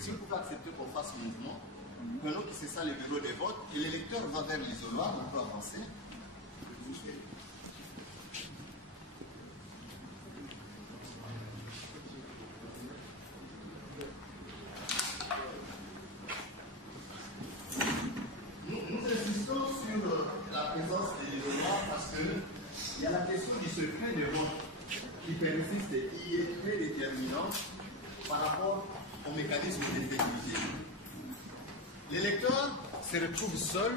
Si vous pouvez accepter qu'on fasse mouvement, prenons que c'est ça le bureau de vote, et l'électeur va vers l'isoloir, on peut avancer. Nous insistons sur la présence de l'isoloir parce qu'il y a la question du secret de vote qui persiste et qui est très déterminante par rapport au mécanisme d'effectivité. L'électeur se retrouve seul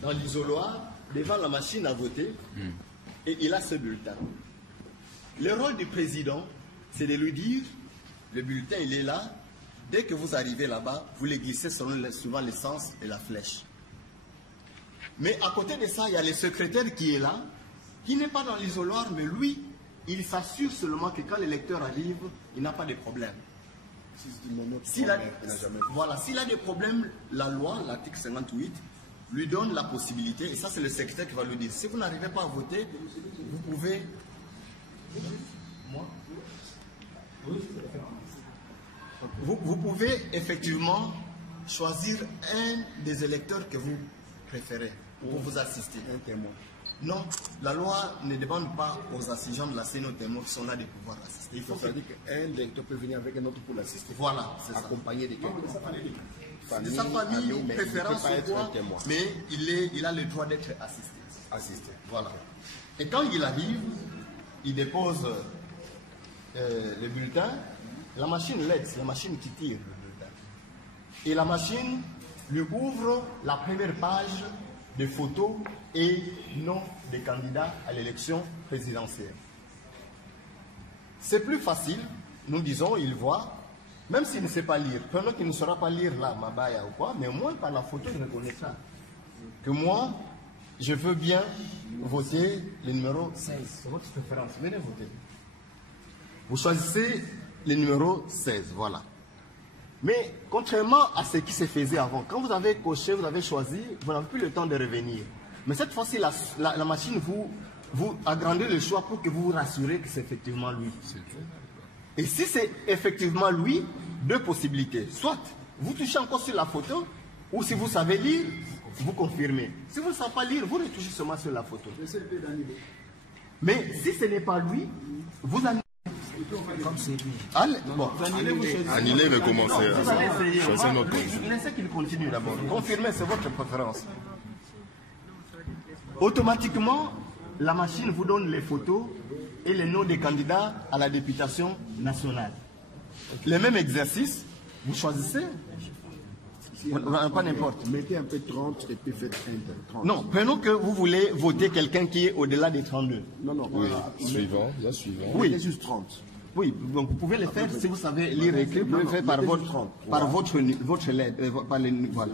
dans l'isoloir devant la machine à voter et il a ce bulletin. Le rôle du président, c'est de lui dire, le bulletin il est là, dès que vous arrivez là-bas, vous le glissez suivant le sens de la flèche. Mais à côté de ça, il y a le secrétaire qui est là, qui n'est pas dans l'isoloir, mais lui, il s'assure seulement que quand l'électeur arrive, il n'a pas de problème. S'il a des problèmes, la loi, l'article 58, lui donne la possibilité, et ça c'est le secrétaire qui va lui dire, si vous n'arrivez pas à voter, vous pouvez... Vous pouvez effectivement choisir un des électeurs que vous préférez pour vous assister. Un témoin. Non, la loi ne demande pas aux assistants de la CENI aux témoins qui sont là de pouvoir assister. Il faut ça veut dire qu'un électeur peut venir avec un autre pour l'assister. Voilà, c'est ça. Accompagné de quelqu'un. De sa famille ou préférence ou quoi, mais il a le droit d'être assisté. Voilà. Et quand il arrive, il dépose le bulletin, la machine l'aide, c'est la machine qui tire le bulletin. Et la machine lui ouvre la première page de photos et noms des candidats à l'élection présidentielle. C'est plus facile, nous disons, il voit, même s'il ne sait pas lire, pendant qu'il ne saura pas lire là, Mabaya ou quoi, mais au moins par la photo, il reconnaîtra que moi, je veux bien voter le numéro 16. C'est votre préférence, venez voter. Vous choisissez le numéro 16, voilà. Mais contrairement à ce qui se faisait avant, quand vous avez coché, vous avez choisi, vous n'avez plus le temps de revenir. Mais cette fois-ci, la machine vous agrandit le choix pour que vous vous rassurez que c'est effectivement lui. Et si c'est effectivement lui, deux possibilités. Soit vous touchez encore sur la photo, ou si vous savez lire, vous confirmez. Si vous ne savez pas lire, vous retouchez seulement sur la photo. Mais si ce n'est pas lui, vous annulez. Comme c'est lui. Bon, Annuler veut commencer. Laissez qu'il continue d'abord. Confirmez, c'est votre préférence. Automatiquement, la machine vous donne les photos et les noms des candidats à la députation nationale. Le même exercice, vous choisissez. Pas n'importe. Mettez un peu 30 et puis faites 30. Non, prenons que vous voulez voter quelqu'un qui est au-delà des 32. Non. Oui, suivant. Oui. Mettez juste 30. Oui, donc vous pouvez le faire si vous savez lire et écrire, vous pouvez le faire par votre lettre. Voilà.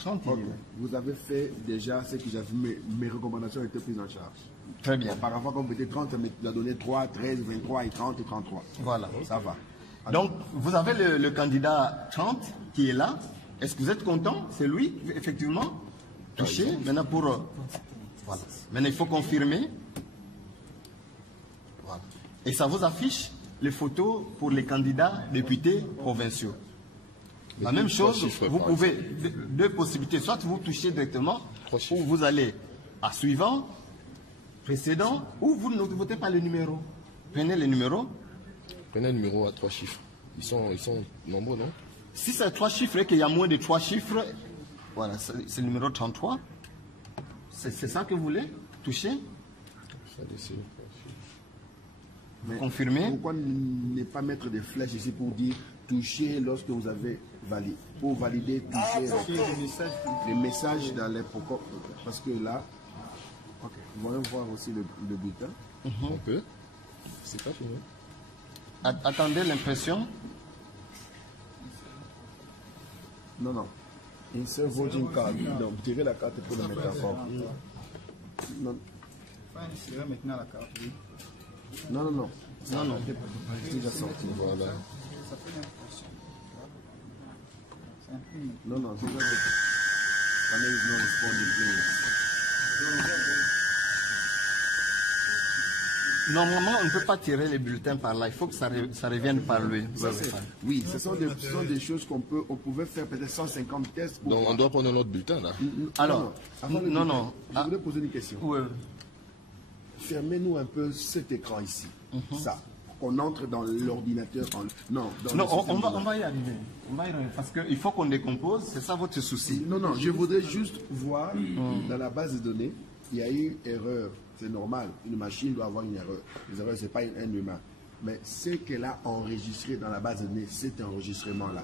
30. Okay. Vous avez fait déjà ce que j'avais, mes recommandations étaient prises en charge. Très bien. Par rapport, quand vous mettez 30, mais vous a donné 3, 13, 23 et 30 et 33. Voilà. Ça va. Alors, donc, vous avez le candidat 30 qui est là. Est-ce que vous êtes content? C'est lui, effectivement. Touché. Maintenant, voilà. Maintenant, il faut confirmer. Voilà. Et ça vous affiche les photos pour les candidats députés provinciaux. La même chose, vous pouvez, deux possibilités, soit vous touchez directement, ou vous allez à suivant, précédent, ou vous ne votez pas le numéro. Prenez le numéro. Prenez un numéro à 3 chiffres. Ils sont nombreux, non? Si c'est 3 chiffres et qu'il y a moins de 3 chiffres, voilà, c'est le numéro 33. C'est ça que vous voulez toucher? Vous confirmez? Pourquoi ne pas mettre des flèches ici pour dire toucher lorsque vous avez validé? Pour valider, toucher les messages dans les POCOP. Parce que là, nous allons voir aussi le bulletin. On peut. C'est pas fini. Attendez l'impression. Non. Insert voting card. Donc, vous tirez la carte pour le mettre en forme. Non. Maintenant la carte, oui. Non. C'est déjà sorti. Voilà. Non, c'est pas ça. Panel is not responding, please. Normalement, on ne peut pas tirer les bulletins par là. Il faut que ça revienne par lui. Oui, ce sont des choses on pouvait faire peut-être 150 tests. Donc on doit prendre notre bulletin là. Alors, non. Je voulais poser une question. Oui. Fermez-nous un peu cet écran ici. Ça. Qu'on entre dans l'ordinateur. Non, on va y arriver. Parce qu'il faut qu'on décompose, c'est ça votre souci. Non, je voudrais juste voir dans la base de données, il y a eu erreur. C'est normal, une machine doit avoir une erreur. Les erreurs, ce n'est pas un humain. Mais ce qu'elle a enregistré dans la base de données, cet enregistrement-là.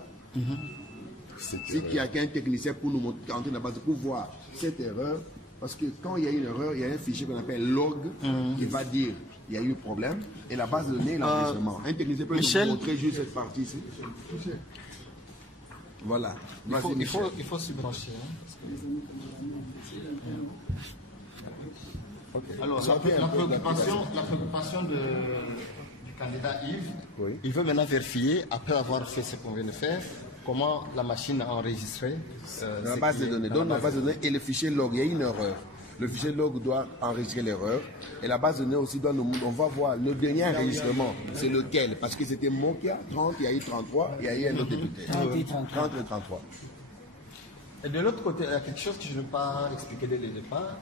Si il y a qu'un technicien pour nous entrer dans la base de données, pour voir cette erreur, parce que quand il y a une erreur, il y a un fichier qu'on appelle log qui va dire il y a eu problème, et la base de données, l'enregistrement. Un technicien peut nous montrer juste cette partie ici. Voilà. Il faut se brancher. Okay. Alors, la préoccupation du candidat Yves, il veut maintenant vérifier, après avoir fait ce qu'on vient de faire, comment la machine a enregistré dans la base de données. Donc, la base de données et le fichier log, il y a une erreur. Le fichier log doit enregistrer l'erreur. Et la base de données aussi, on va voir le dernier enregistrement, c'est lequel. Parce que c'était Mokia 30, il y a eu 33, il y a eu un autre député. 30 et 33. Et de l'autre côté, il y a quelque chose que je ne vais pas expliquer dès le départ.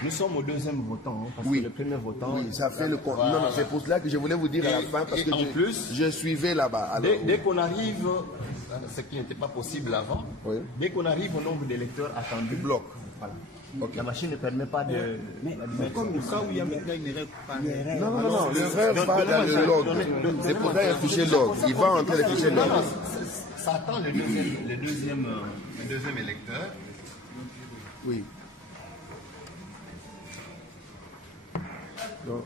Nous sommes au deuxième votant, parce que le premier votant... Oui, ça fait le compte. Non, c'est pour cela que je voulais vous dire à la fin, parce que je suivais là-bas. Dès qu'on arrive, ce qui n'était pas possible avant, dès qu'on arrive au nombre d'électeurs attendus, bloc. Voilà. La machine ne permet pas de... Mais comme au cas où il y a maintenant une erreur... Non, l'erreur va dans le log. C'est pour ça qu'il y a un fichier log. Il va entrer le fichier log. Ça attend le deuxième électeur. Oui. Donc,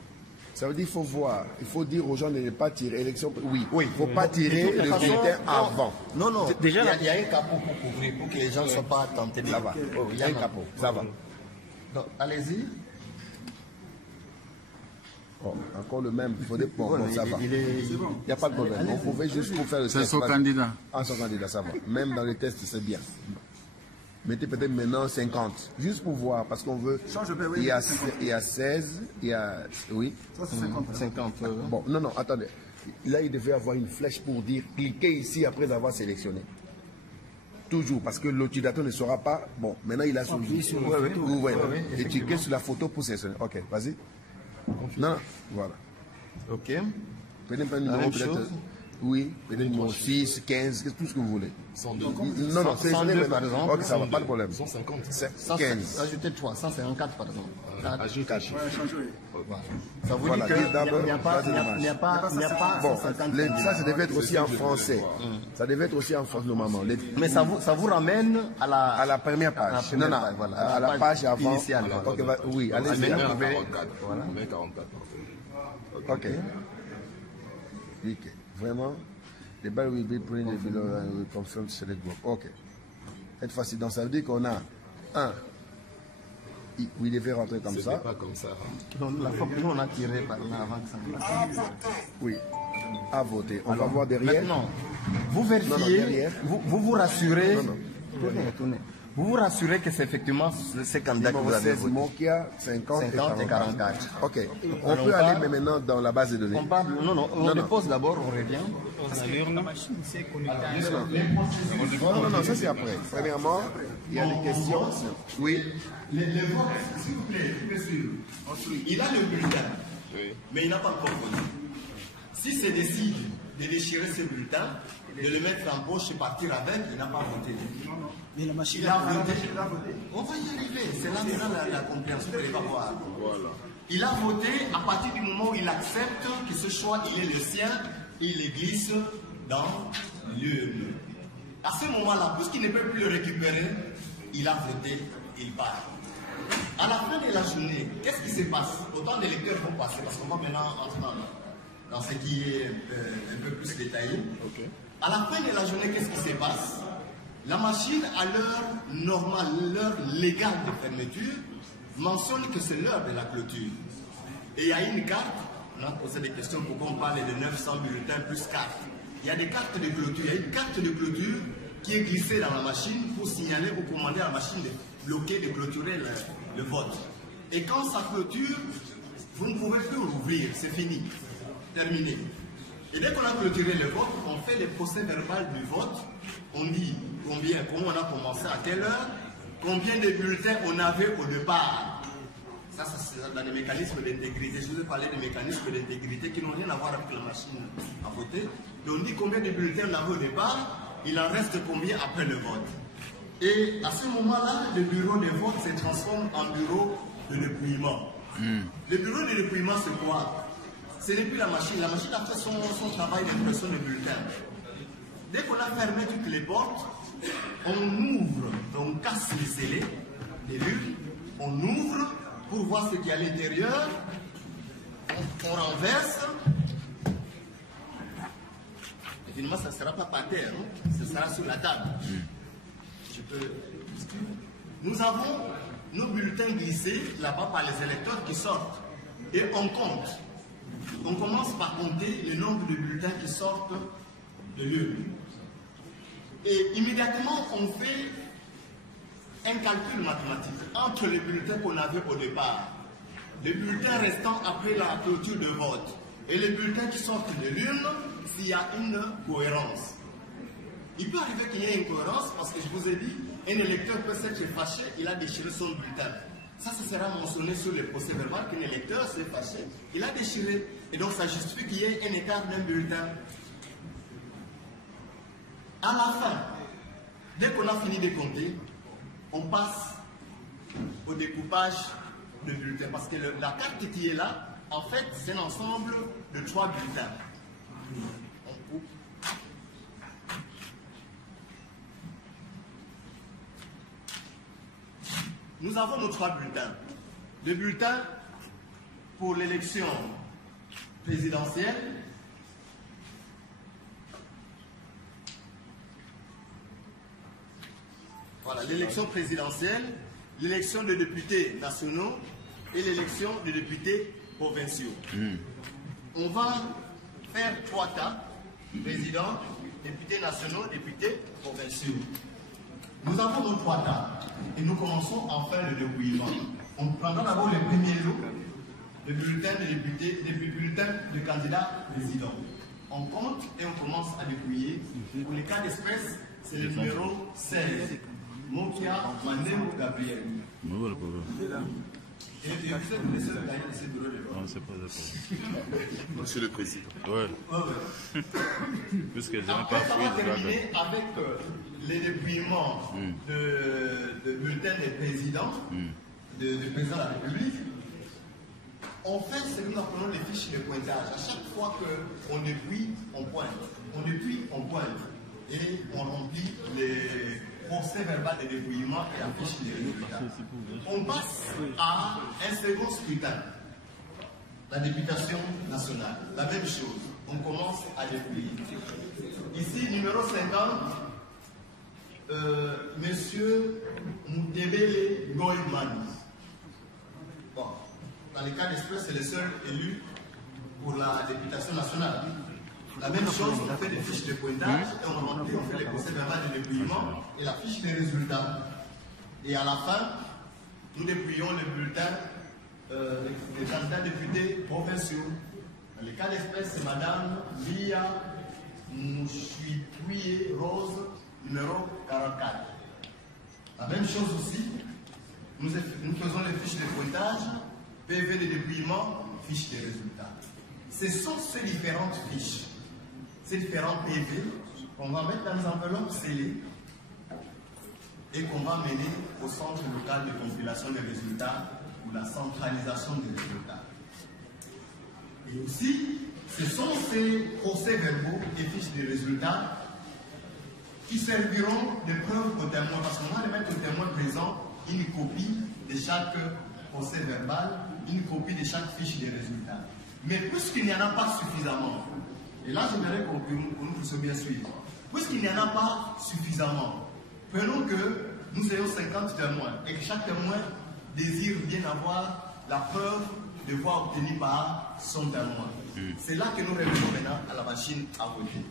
ça veut dire qu'il faut voir, il faut dire aux gens de ne pas tirer élection. Oui, il ne faut pas tirer le bulletin avant. Non. Déjà, il y a un capot pour couvrir, pour que les gens ne soient pas tentés de... Ça va. Il y a un capot, ça va. Donc, allez-y. Bon, encore le même, il faudrait... Bon, ça va. Il n'y a pas de problème. On pouvait juste pour faire le test. C'est son candidat. Ah, son candidat, ça va. Même dans les tests, c'est bien. Mettez peut-être maintenant 50, juste pour voir, parce qu'on veut... Il y a 16, il y a... Oui. Ça, c'est 50. Bon, non, attendez. Là, il devait avoir une flèche pour dire, cliquez ici après avoir sélectionné. Toujours, parce que l'utilisateur ne saura pas... Bon, maintenant, il a son... Et cliquez sur la photo pour sélectionner. Ok, vas-y. Non, voilà. Ok. Peut-être un numéro, peut-être... Oui, peut-être numéro 6, 15, tout ce que vous voulez. 102. Non, c'est 102 par exemple. Ok, ça va, pas de problème. 150. 15. Ajoutez 3, 154 par exemple. Ajoute 4. Ça vous dit qu'il n'y a pas Bon, 150. ça devait être aussi en français. Ça devait être aussi en français normalement. Mais ça vous ramène à la première page. Non, à la page avant. Initiale. Oui, allez-y. On met 44. Ok. Vraiment, les balles will be put in the below and will confirm to select group. Ok. Cette fois-ci, donc ça veut dire qu'on a un. Oui, il devait rentrer comme ça. Pas comme ça. Donc la fois que nous on a tiré par là avant que ça ne Oui. À voter. On va voir derrière. Maintenant, vous vérifiez, vous rassurez. Tournez. Vous vous rassurez que c'est effectivement ces candidats que vous avez voté. Mokia, 50 et 44. Ok. On peut aller maintenant dans la base de données. On dépose d'abord, on revient. La machine s'est connectée. Non, ça c'est après. Premièrement, il y a des questions. Oui. Les votes, s'il vous plaît, il a le bulletin, mais il n'a pas encore voté. Si c'est décide de déchirer ce bulletin, de le mettre en poche et partir avec, il n'a pas voté. Mais la machine il a voté. On va y arriver. C'est là maintenant la compréhension qu'il va voir. Voilà. Il a voté à partir du moment où il accepte que ce choix, il est le sien, et il le glisse dans l'urne. À ce moment-là, puisqu'il ne peut plus le récupérer, il a voté, il part. À la fin de la journée, qu'est-ce qui se passe? Autant d'électeurs vont passer, parce qu'on va maintenant entrer dans ce qui est un peu plus détaillé. Okay. À la fin de la journée, qu'est-ce qui se passe? La machine, à l'heure normale, l'heure légale de fermeture, mentionne que c'est l'heure de la clôture. Et il y a une carte, on a posé des questions pourquoi on parle de 900 bulletins plus cartes. Il y a des cartes de clôture, il y a une carte de clôture qui est glissée dans la machine pour signaler ou commander à la machine de bloquer, de clôturer le vote. Et quand ça clôture, vous ne pouvez plus rouvrir, c'est fini, terminé. Et dès qu'on a clôturé le vote, on fait les procès verbal du vote, on dit comment on a commencé, à quelle heure, combien de bulletins on avait au départ. Ça, c'est dans les mécanismes d'intégrité. Je vous ai parlé des mécanismes d'intégrité qui n'ont rien à voir avec la machine à voter. Donc on dit combien de bulletins on avait au départ, il en reste combien après le vote. Et à ce moment-là, le bureau de vote se transforme en bureau de dépouillement. Le bureau de dépouillement, c'est quoi? Ce n'est plus la machine. La machine a fait son travail d'impression de bulletins. Dès qu'on a fermé toutes les portes, on ouvre, on casse les scellés, les bulles, on ouvre pour voir ce qu'il y a à l'intérieur, on renverse. Évidemment, ça ne sera pas par terre, hein? Ce sera sur la table. Nous avons nos bulletins glissés là-bas par les électeurs qui sortent. Et on compte. On commence par compter le nombre de bulletins qui sortent de l'urne. Et immédiatement, on fait un calcul mathématique entre les bulletins qu'on avait au départ, les bulletins restants après la clôture de vote, et les bulletins qui sortent de l'urne, s'il y a une cohérence. Il peut arriver qu'il y ait une cohérence parce que je vous ai dit, un électeur peut s'être fâché, il a déchiré son bulletin. Ça sera mentionné sur le procès verbal qu'un électeur s'est fâché, il a déchiré. Et donc ça justifie qu'il y ait un écart d'un bulletin. À la fin, dès qu'on a fini de compter, on passe au découpage de bulletins. Parce que la carte qui est là, en fait, c'est un ensemble de 3 bulletins. On coupe. Nous avons nos 3 bulletins. Le bulletin pour l'élection présidentielle, voilà, l'élection présidentielle, l'élection de députés nationaux et l'élection de députés provinciaux. On va faire 3 tas, président, députés nationaux, députés provinciaux. Nous avons nos 3 tas et nous commençons en fin de dépouillement. On prendra d'abord le premier lot, le bulletin de députés, les bulletins de candidats présidents. On compte et on commence à dépouiller. Pour les cas d'espèce, c'est le numéro 16. Mokia Mandemo Gabriel. Et vous êtes le seul gagnant de ce bureau de vote. Non, c'est pas d'accord. Monsieur le Président. Ouais. Puisque je n'ai pas Après, ça fouillé va terminer avec les dépouillements de bulletins des présidents, de président de la République. On fait ce que nous appelons les fiches de pointage. À chaque fois qu'on dépouille, on pointe. On dépouille, on pointe. Et on remplit les procès verbal de dépouillement et la fiche de résultats. On passe à un second scrutin. La députation nationale. La même chose. On commence à dépouiller. Ici, numéro 50, Monsieur Moutebele Goldman. Bon. Dans les cas d'espèce, c'est le seul élu pour la députation nationale. La même chose, on fait des fiches de pointage et on remplit, on fait les procès verbal de dépouillement et la fiche des résultats. Et à la fin, nous dépouillons les bulletins des candidats députés provinciaux. Dans les cas d'espèce, c'est Madame Lia Mouchuituye Rose, numéro 44. La même chose aussi, nous faisons les fiches de pointage, PV de dépouillement, fiches des résultats. Ce sont ces différentes fiches, ces différents PV qu'on va mettre dans les enveloppes scellées et qu'on va mener au centre local de compilation des résultats ou la centralisation des résultats. Et aussi, ce sont ces procès verbaux et fiches de résultats qui serviront de preuve aux témoins, parce qu'on va les mettre aux témoins présents une copie de chaque procès verbal, une copie de chaque fiche de résultats. Mais puisqu'il n'y en a pas suffisamment, et là j'aimerais qu'on nous puissions bien suivre, puisqu'il n'y en a pas suffisamment, prenons que nous ayons 50 témoins et que chaque témoin désire bien avoir la preuve de voix obtenue par son témoin. C'est là que nous revenons maintenant à la machine à voter.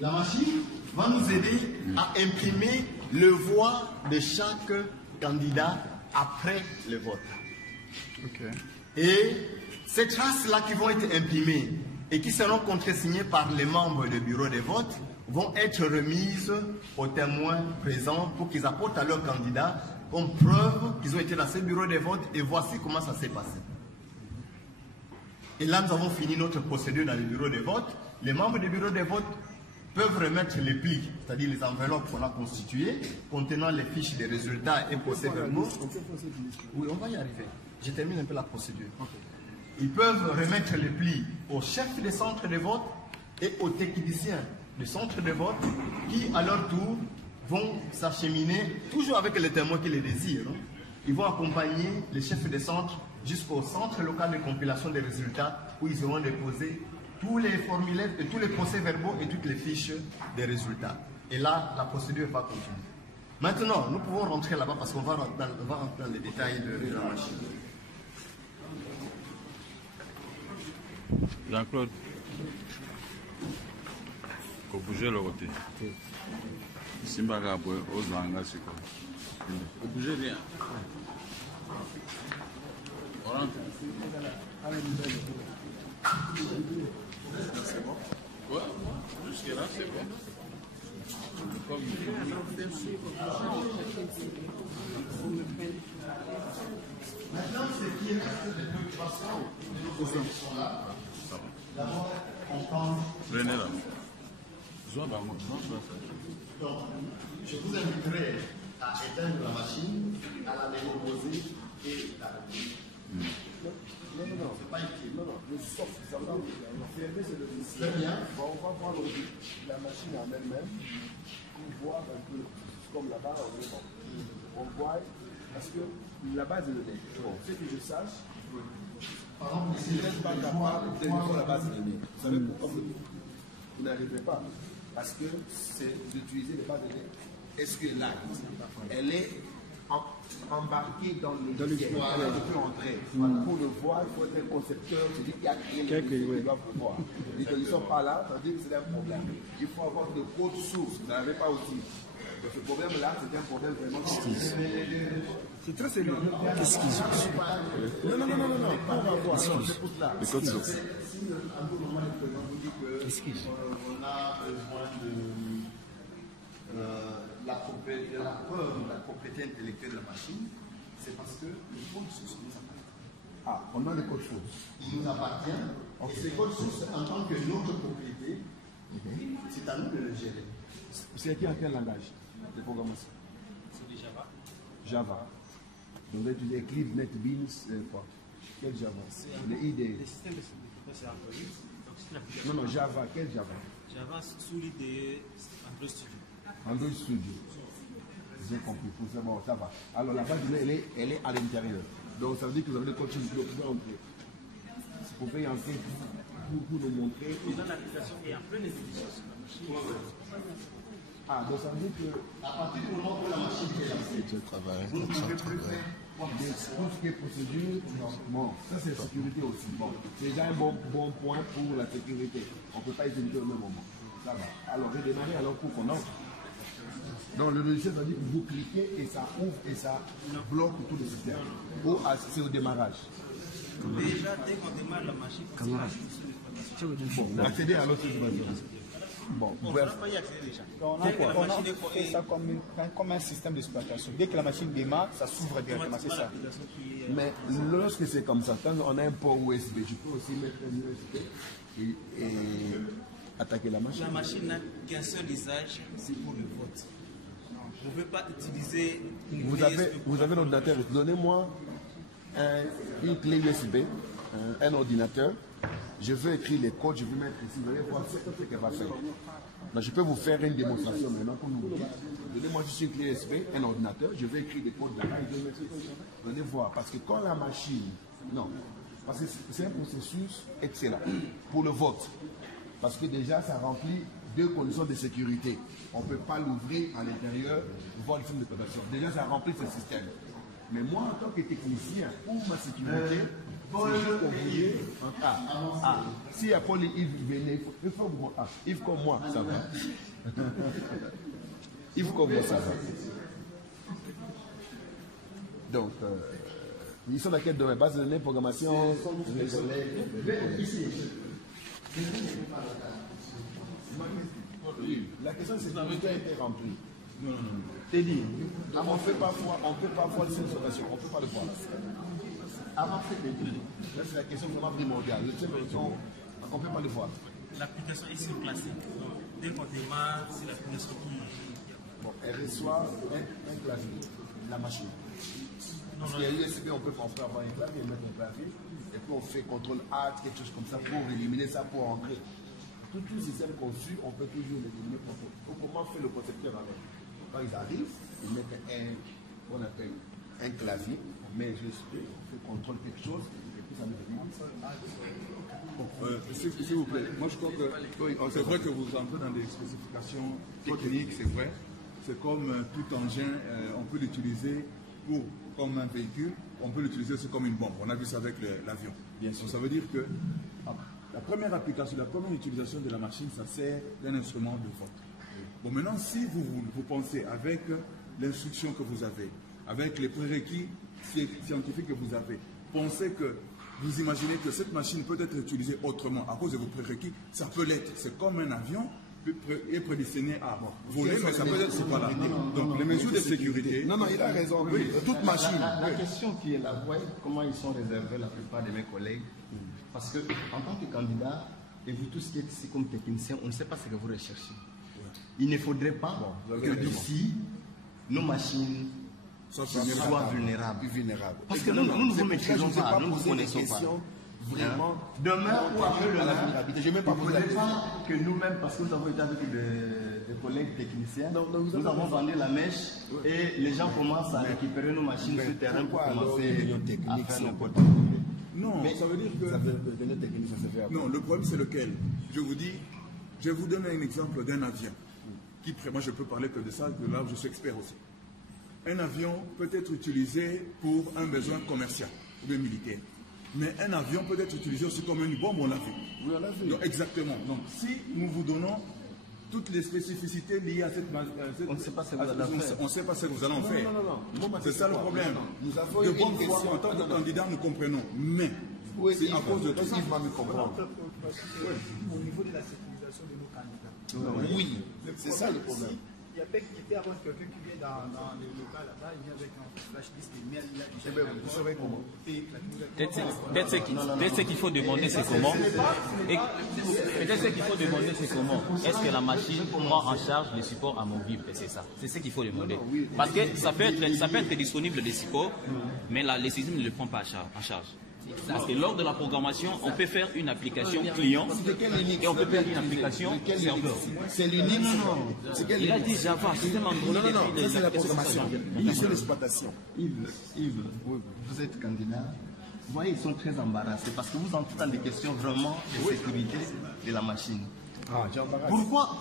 La machine va nous aider à imprimer le voix de chaque candidat après le vote. Et ces traces-là qui vont être imprimées et qui seront contresignées par les membres du bureau de vote vont être remises aux témoins présents pour qu'ils apportent à leur candidat comme preuve qu'ils ont été dans ce bureau de vote et voici comment ça s'est passé. Et là, nous avons fini notre procédure dans le bureau de vote. Les membres du bureau de vote peuvent remettre les plis, c'est-à-dire les enveloppes qu'on a constituées, contenant les fiches des résultats et procès-verbaux. Oui, on va y arriver. Je termine un peu la procédure. Ils peuvent remettre les plis aux chefs des centres de vote et aux techniciens des centres de vote qui, à leur tour, vont s'acheminer, toujours avec les témoins qui les désirent. Ils vont accompagner les chefs des centres jusqu'au centre local de compilation des résultats où ils auront déposé tous les formulaires et tous les procès-verbaux et toutes les fiches des résultats. Et là, la procédure va continuer. Maintenant, nous pouvons rentrer là-bas parce qu'on va rentrer dans les détails de la machine. Jean-Claude, faut bouger le côté. Simba Gabo, Ozanga, c'est quoi? Faut bouger bien. On rentre. C'est bon? Ouais, jusque-là, c'est bon. Comme Maintenant, ce qui est de toute façon, d'abord, on pense. Venez là. Donc, je vous inviterai à éteindre la machine, à la décomposer et à la Non, c'est pas écrit. Non, le soft, ça va. Fermer, c'est le dossier. Très bien. Bon, on va voir la machine en elle-même pour voir un peu. Comme là-bas, on voit, parce que la base de données, bon, ce que je sache, par exemple, si vous n'êtes pas capable de voir la base de données, vous savez pourquoi vous n'arrivez pas? Parce que c'est d'utiliser les bases de données. Est-ce que là, elle est embarquée dans le logiciel, elle peut entrer. Pour le voir, il faut être un concepteur, c'est-à-dire qu'il y a quelqu'un qui doit le voir. Et qu'ils ne sont pas là, ça veut dire que c'est un problème. Il faut avoir de code source, vous n'avez pas aussi. Donc ce problème-là, c'est un problème vraiment. C'est très sérieux. Qu'est-ce qu'ils ont? Non. Pas avoir. C'est pour cela. Les codes sources. Si à tout moment, le président vous dit qu'on a besoin de la propriété intellectuelle de la machine, c'est parce que le code source nous appartient. Ah, on a le code source. Il nous appartient. Et ce code source, en tant que notre propriété, c'est à nous de le gérer. C'est écrit en quel langage de programmation? C'est du Java. Java. Donc, vous utilisez Eclipse, NetBeans, quoi? Quel Java? Le IDE. Le système de c'est Android. Donc, c'est l'application. Non, Java. Quel Java? Java sous l'IDE Android Studio. Android Studio. J'ai compris. Pour ça, bon, ça va. Alors, la base de données, elle est à l'intérieur. Donc, ça veut dire que vous avez le code source. Vous pouvez entrer. Vous pouvez entrer pour nous montrer. Et dans l'application, il y a plein d'exécutions sur la machine. Ah, donc ça veut dire que À partir du moment où la machine est lancée, vous ne pouvez plus faire tout ce qui est procédure, bon, ça c'est sécurité aussi. Bon, c'est déjà un bon point pour la sécurité. On ne peut pas exécuter au même moment. Ça va. Alors, redémarrer alors pour qu'on entre. Donc le logiciel va dire que vous cliquez et ça ouvre et ça bloque tout le système. C'est au démarrage. Déjà, dès qu'on démarre la machine, Bon, accéder à l'autre version. Bon, on ne va pas y accéder déjà. On a fait ça comme un système d'exploitation. Dès que la machine démarre, ça s'ouvre directement, c'est ça. mais lorsque c'est comme ça, quand on a un port USB, je peux aussi mettre un USB et attaquer la machine. La machine n'a qu'un seul usage, c'est pour le vote. Vous ne pouvez pas utiliser une Vous clé avez USB. l'ordinateur, donnez-moi une clé USB, un ordinateur. Je veux écrire les codes, je vais mettre ici, vous allez voir ce qu'elle va faire. Donc, je peux vous faire une démonstration maintenant pour nous dire. Donnez-moi juste une clé USB, un ordinateur, je vais écrire des codes là-bas et je vais mettre ce que vous allez voir. Parce que quand la machine, non, parce que c'est un processus excellent pour le vote. Parce que déjà, ça remplit deux conditions de sécurité. On ne peut pas l'ouvrir à l'intérieur pour voir le film de préparation. Déjà, ça remplit ce système. Mais moi, en tant que technicien, pour ma sécurité, c'est juste qu'on voulait. Si à Paul et Yves venaient, il faut que moi. Yves comme moi, ça va. Yves comme moi, ça va. Donc, Ils sont dans quel domaine? Base de données, programmation. Ici. La question c'est que le temps a été rempli. Non. T'es dit, on ne peut pas voir cette information, on ne peut pas le voir. Avant cette étude. Là, c'est la question vraiment primordiale. On ne peut pas le voir. L'application est sur place. Dès qu'on démarre, c'est l'application qui... Bon, elle reçoit un clavier, la machine. Parce qu'il y a USB, on peut avoir un clavier, mettre un clavier, et puis on fait CTRL-A, quelque chose comme ça, pour éliminer ça, pour entrer. Tout système conçu, on peut toujours l'éliminer. Comment fait le concepteur avec? Quand ils arrivent, ils mettent on appelle un clavier, on met USB, on fait contrôle quelque chose, et puis ça met le S'il vous plaît, moi je crois que c'est vrai que vous entrez dans des spécifications techniques, c'est vrai. C'est comme tout engin, on peut l'utiliser comme un véhicule, on peut l'utiliser aussi comme une bombe. On a vu ça avec l'avion. Bien sûr, ça veut dire que la première application, la première utilisation de la machine, ça sert d'un instrument de vote. Bon, maintenant, si vous pensez avec l'instruction que vous avez, avec les prérequis scientifiques que vous avez, pensez que vous imaginez que cette machine peut être utilisée autrement à cause de vos prérequis, ça peut l'être. C'est comme un avion est prédestiné à voler, mais ça peut être voilà. Donc les mesures de sécurité. Non, il a raison. Oui. Toute machine. La question qui est là, vous voyez comment ils sont réservés la plupart de mes collègues. Parce que en tant que candidat, et vous tous qui êtes ici comme technicien, on ne sait pas ce que vous recherchez. Il ne faudrait pas que d'ici, nos machines soient vulnérables. Parce que nous ne vous maîtrisons pas, nous ne vous connaissons pas. Vraiment. Demain ou après-demain, je ne voudrais pas que nous-mêmes, parce que nous avons été avec des collègues techniciens, nous avons vendu la mèche et les gens commencent à récupérer nos machines sur le terrain pour commencer à faire nos côtés. Non, mais ça veut dire que... Non, le problème c'est lequel? Je vous dis, je vais vous donner un exemple d'un avion. Moi je peux parler que de ça, de là où je suis expert aussi. Un avion peut être utilisé pour un besoin commercial ou bien militaire. Mais un avion peut être utilisé aussi comme une bombe, on l'a vu. Oui, on l'a vu. Donc, exactement. Donc, si nous vous donnons toutes les spécificités liées à cette... on ne sait pas ce que vous allez faire. On ne sait pas ce que vous allez en faire. C'est ça le problème. Nous avons de bonne foi, en tant que candidat, nous comprenons. Mais, c'est à cause de tout ça. Yves va me comprendre. Au niveau de la sécurisation de nos candidats. Oui, c'est ça le problème. Il y a quelqu'un qui vient dans le local là-bas, il vient avec un flash list de mail. Vous savez comment? Peut-être ce qu'il faut demander, c'est comment. Peut-être ce qu'il faut demander, c'est comment. Est-ce que la machine prend en charge le support amovible? C'est ça. C'est ce qu'il faut demander. Parce que ça peut être disponible le support, mais les systèmes ne le prend pas en charge. Parce que lors de la programmation, on peut faire une application client et on peut faire une application serveur. C'est l'unique. Il a dit Java, système Android. Non, ça c'est la programmation. C'est l'exploitation. Yves, vous êtes candidat. Vous voyez, ils sont très embarrassés parce que vous entrez dans des questions vraiment de sécurité de la machine. Pourquoi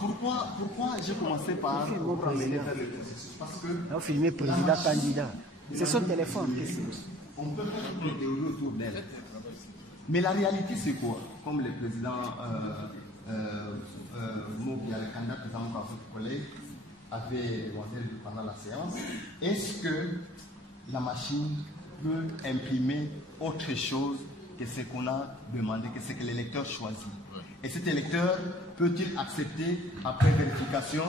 j'ai commencé par vous ramener vers le processus? Parce que... filmer président candidat. C'est son téléphone. On peut faire des théories autour d'elle. Mais la réalité, c'est quoi? Comme le président Moukia, le candidat président Moukia, votre collègue, avait demandé pendant la séance, est-ce que la machine peut imprimer autre chose que ce qu'on a demandé, que ce que l'électeur choisit? Et cet électeur peut-il accepter, après vérification,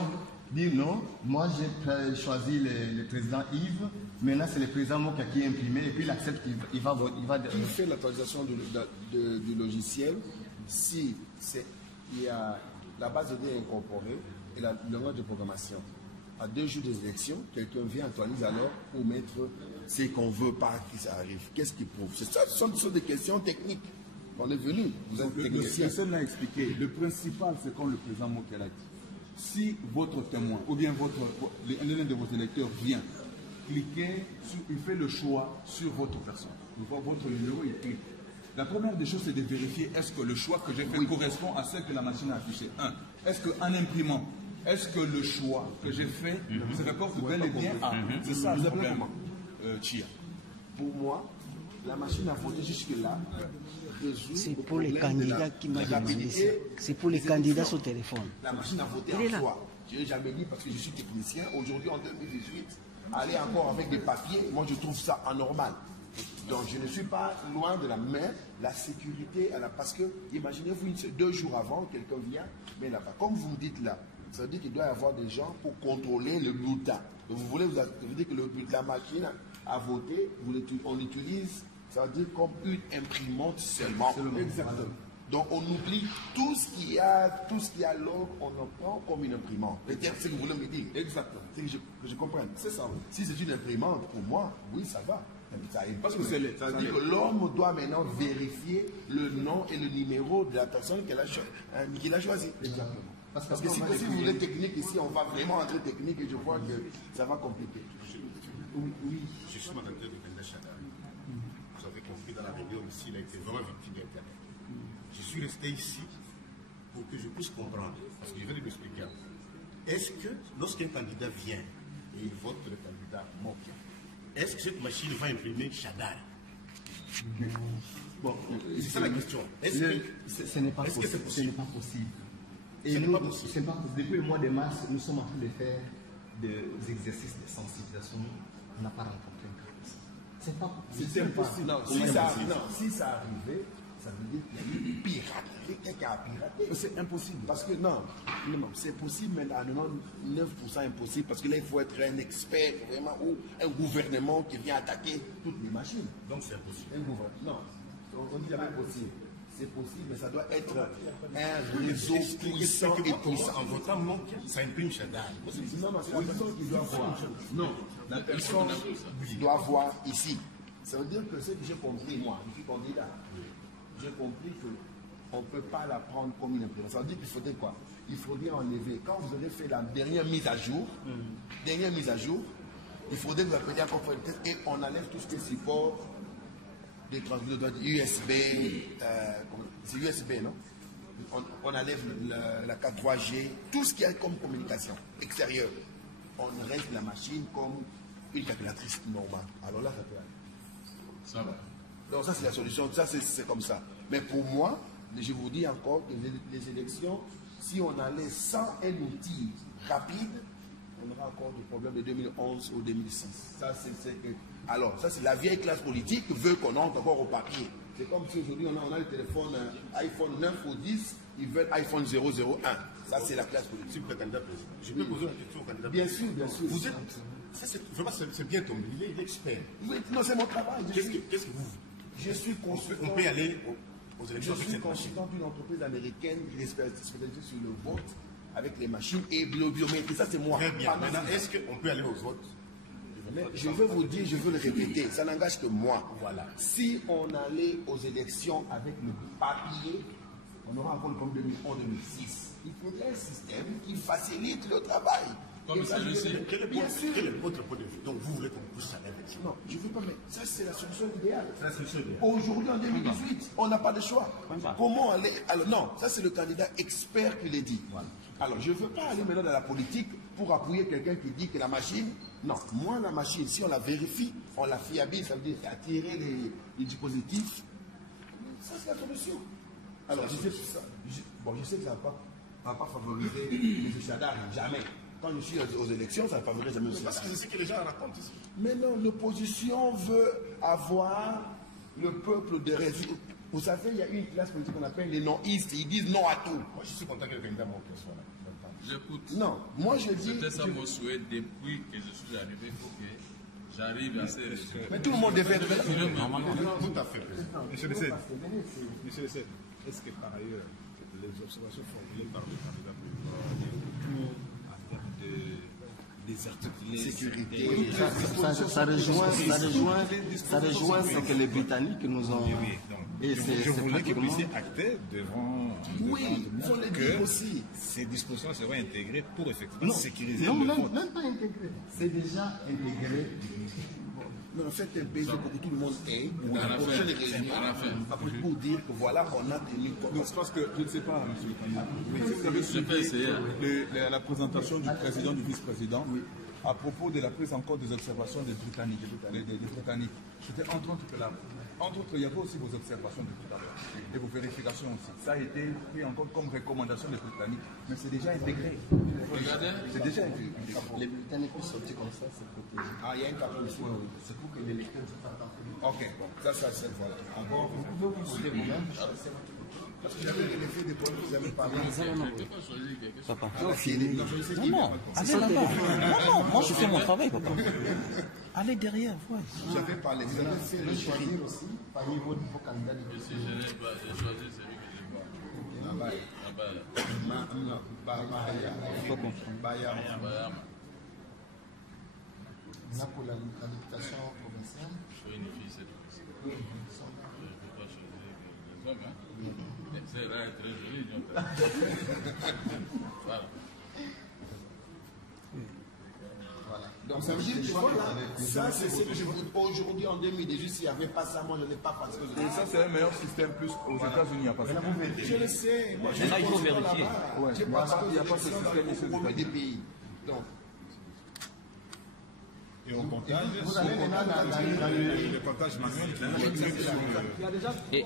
dire non, moi j'ai choisi le président Yves, maintenant c'est le président Moka qui est imprimé, et puis il accepte, il va Qui fait l'actualisation du logiciel si il y a la base de données incorporée et le langage de programmation? À 2 jours des élections, quelqu'un vient actualiser alors pour mettre ce qu'on ne veut pas que ça arrive. Qu'est-ce qui prouve? Ce sont des questions techniques. On est venu, vous êtes technicien. Le l'a expliqué. Le principal, c'est comme le président Moka l'a dit. Si votre témoin ou bien l'un de vos électeurs vient, cliquez, il fait le choix sur votre personne. Votre numéro, il clique. La première des choses, c'est de vérifier est-ce que le choix que j'ai fait correspond à ce que la machine a affiché. Est-ce qu'en imprimant, est-ce que le choix que j'ai fait se rapporte bel et bien à... C'est ça le problème, Chia. Pour moi, la machine a voté jusque-là. C'est pour les candidats qui m'ont demandé ça. C'est pour les candidats sur téléphone. La machine a voté en soi. Je n'ai jamais dit parce que je suis technicien. Aujourd'hui, en 2018, aller encore avec des papiers, moi je trouve ça anormal. Donc je ne suis pas loin de la main, la sécurité, parce que imaginez-vous 2 jours avant, quelqu'un vient, mais là, comme vous me dites là, ça veut dire qu'il doit y avoir des gens pour contrôler le bulletin. Donc vous voulez, ça veut dire que la machine à voter, on l'utilise, ça veut dire comme une imprimante seulement. Exactement. Donc on oublie tout ce qu'il y a l'ordre, on en prend comme une imprimante. Peut-être ce que vous voulez me dire. Exactement. C'est que je comprenne. C'est ça. Oui. Si c'est une imprimante, pour moi, oui, ça va. Parce que ça veut dire que l'homme doit maintenant vérifier le nom et le numéro de la personne qu'il a choisi. Exactement. Parce que si vous voulez technique ici, on va vraiment entrer technique et je vois que ça va compliquer. Oui. Je suis mandataire de Kanda Chada. Vous avez compris dans la réunion ici, il a été vraiment victime d'Internet. Je suis resté ici pour que je puisse comprendre, parce que je vais l'expliquer. Est-ce que lorsqu'un candidat vient et il vote le candidat Mokia, est-ce que cette machine va imprimer Chadar? Bon, c'est ça la question. Ce n'est pas possible. Ce n'est pas possible. Et nous, depuis le mois de mars, nous sommes en train de faire des exercices de sensibilisation. On n'a pas rencontré un cas. C'est pas possible. C'est impossible. Si ça arrivait, ça veut dire qu'il y a eu piraterie, quelqu'un a piraté. C'est impossible. Parce que non, c'est possible, mais à 99% impossible. Parce que là, il faut être un expert, vraiment, ou un gouvernement qui vient attaquer toutes les machines. Donc c'est impossible. Non, on dit jamais possible. C'est possible, mais ça doit être un réseau puissant et puissant. En votant Mokia, ça imprime Chadar. Non, mais c'est la personne qui doit voir. Non, la personne doit voir ici. Ça veut dire que ce que j'ai compris, moi, je suis candidat. J'ai compris qu'on ne peut pas la prendre comme une imprimante. Ça veut dire qu'il faudrait quoi? Il faudrait enlever. Quand vous aurez fait la dernière mise à jour, il faudrait que vous appeliez encore une test et on enlève tout ce qui est support des transmetteurs USB. C'est USB, non? On enlève la 4G, tout ce qu'il y a comme communication extérieure. On reste la machine comme une calculatrice normale. Alors là, ça peut aller. Ça va. Donc ça c'est la solution, ça c'est comme ça. Mais pour moi, je vous dis encore que les élections, si on allait sans un outil rapide, on aura encore des problèmes de 2011 ou 2006. Alors ça c'est la vieille classe politique veut qu'on entre encore au papier. C'est comme si aujourd'hui on a le téléphone iPhone 9 ou 10, ils veulent iPhone 001. Ça c'est la classe politique. Je peux poser une question au candidat. Bien sûr, bien sûr. Vous êtes... C'est bien tombé, il est expert. Oui, non, c'est mon travail. Qu'est-ce que vous... Je suis consultant. On peut y aller aux élections. Je suis consultant d'une entreprise américaine qui est spécialisée sur le vote avec les machines et le biométrie. Ça, c'est moi. Très bien. Maintenant, est-ce qu'on peut aller aux votes? Mais je veux vous dire, je veux le répéter, ça n'engage que moi. Voilà. Si on allait aux élections avec le papier, on aura encore le problème 2011-2006. Il faudrait un système qui facilite le travail. Quel est votre point de vue? Donc vous voulez qu'on pousse à l'élection? Non, je ne veux pas, mais ça c'est la solution idéale. Aujourd'hui, en 2018, on n'a pas de choix. Comment aller? Alors non, ça c'est le candidat expert qui l'a dit. Voilà. Alors je ne veux pas aller maintenant dans la politique pour appuyer quelqu'un qui dit que la machine... Non, moi la machine, si on la vérifie, on la fiabilise, ça veut dire attirer les dispositifs. Ça c'est la solution. Alors je sais que ça ne va pas favoriser les Chadar, jamais. Quand je suis aux élections, ça ne favorise jamais aussi. Parce que c'est ce que les gens racontent ici. Mais non, l'opposition veut avoir le peuple de résoudre. Vous savez, il y a une classe politique qu'on appelle les non-istes. Ils disent non à tout. Moi, je suis content que le candidat Mokia soit là. J'écoute. Non, moi je dis... C'était ça mon souhait depuis que je suis arrivé. Il faut que j'arrive à ces résultats. Mais tout le monde devait être là. Tout à fait. Monsieur le Cède, est-ce que par ailleurs, les observations formulées par le candidat président des articulés sécurité. Ça rejoint ce que les Britanniques nous ont. Je voulais que vous puissiez acter devant que aussi. Ces dispositions seront intégrées pour effectivement sécuriser non, le vote. Même pas intégré. C'est déjà intégré. Mais en fait, un pays pour que tout le monde ait la prochaine réunion pour dire que voilà, on a tenu compte. Non, parce que je ne sais pas, monsieur le candidat. Vous avez suivi la présentation du président, du vice-président, à propos de la prise en compte des observations des Britanniques. J'étais en train que entre autres, il y avait aussi vos observations de tout à l'heure et vos vérifications aussi. Ça a été pris en compte comme recommandation des Britanniques, mais c'est déjà intégré. Regardez. C'est déjà intégré. Les Britanniques peuvent sortir comme ça, c'est protégé. Ah, il y a un carton ici. C'est pour que les lecteurs ne soient pas tamponnés. Ok, bon, ça, c'est voilà. Encore, vous pouvez vous poser vous-même. Parce que j'avais vérifié des points que vous avez parlé. Papa. Non, Non, allez là-bas. Non, moi je fais mon travail, papa. Allez derrière, ouais. J'avais parlé. Vous avez fait le choisir aussi parmi vos candidats. Si je n'ai pas, j'ai choisi celui que je vois. Bayama. Là, pour la députation provinciale. Il faut unifier cette fois-ci. Je ne peux pas choisir les hommes, hein. C'est là, très joli. Voilà. Donc ça veut dire que voilà, ça c'est ce que je vous dis aujourd'hui en 2018, s'il n'y avait pas ça, moi je n'ai pas parce que Et ça, c'est un meilleur système plus aux États-Unis, il n'y a pas ça. je le sais. Moi, Maintenant, il faut vérifier. Ouais, je pense il n'y a pas ce système ici aux au États-Unis. des pays. Donc, Et au comptage, vous allez maintenant le comptage manuel,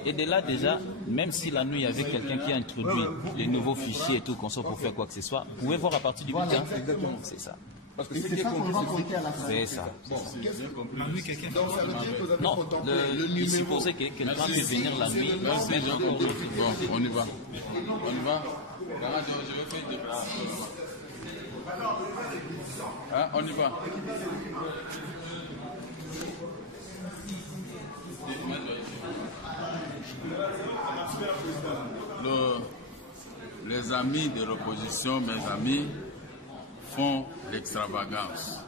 Et de là déjà, même si la nuit il y avait quelqu'un qui a introduit les nouveaux fichiers et tout, qu'on soit pour faire quoi que ce soit, vous pouvez voir à partir du bulletin. C'est ça. Parce que c'est ça qu'on va compter à la fin. C'est ça. donc ça veut dire que vous avez Non, contemplé le il numéro. supposait que quelqu'un peut venir la nuit. Merci, Jean-Claude. Bon, on y va. On y va. Je vais faire des bras. Hein, on y va. Les amis de l'opposition, mes amis, font l'extravagance.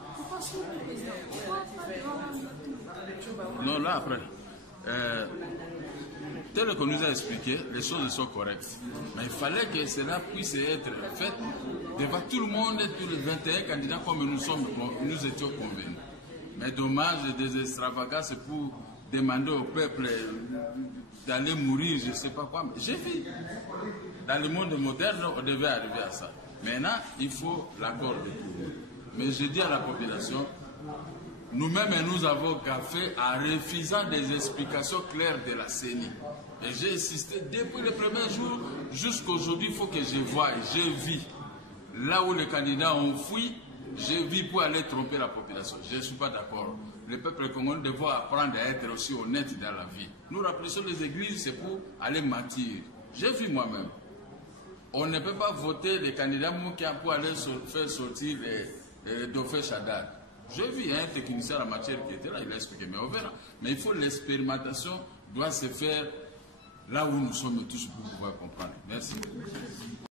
Non, là après. Tel qu'on nous a expliqué, les choses sont correctes. Mais il fallait que cela puisse être fait devant tout le monde, tous les 21 candidats comme nous étions convenus. Mais dommage, des extravagances pour demander au peuple d'aller mourir, je ne sais pas quoi. J'ai vu. Dans le monde moderne, on devait arriver à ça. Maintenant, il faut l'accord de tout le monde. Mais je dis à la population, nous-mêmes, nous avons gaffé en refusant des explications claires de la CENI. Et j'ai insisté depuis le premier jour jusqu'aujourd'hui, il faut que je voie, je vis. Là où les candidats ont fui, je vis pour aller tromper la population. Je ne suis pas d'accord. Le peuple congolais doit apprendre à être aussi honnête dans la vie. Nous remplissons les églises, c'est pour aller mentir. J'ai vu moi-même. On ne peut pas voter les candidats pour aller faire sortir les dauphins Chadad. J'ai vu un technicien en matière qui était là, il a expliqué, mais on verra. Mais il faut l'expérimentation doit se faire là où nous sommes tous pour pouvoir comprendre. Merci.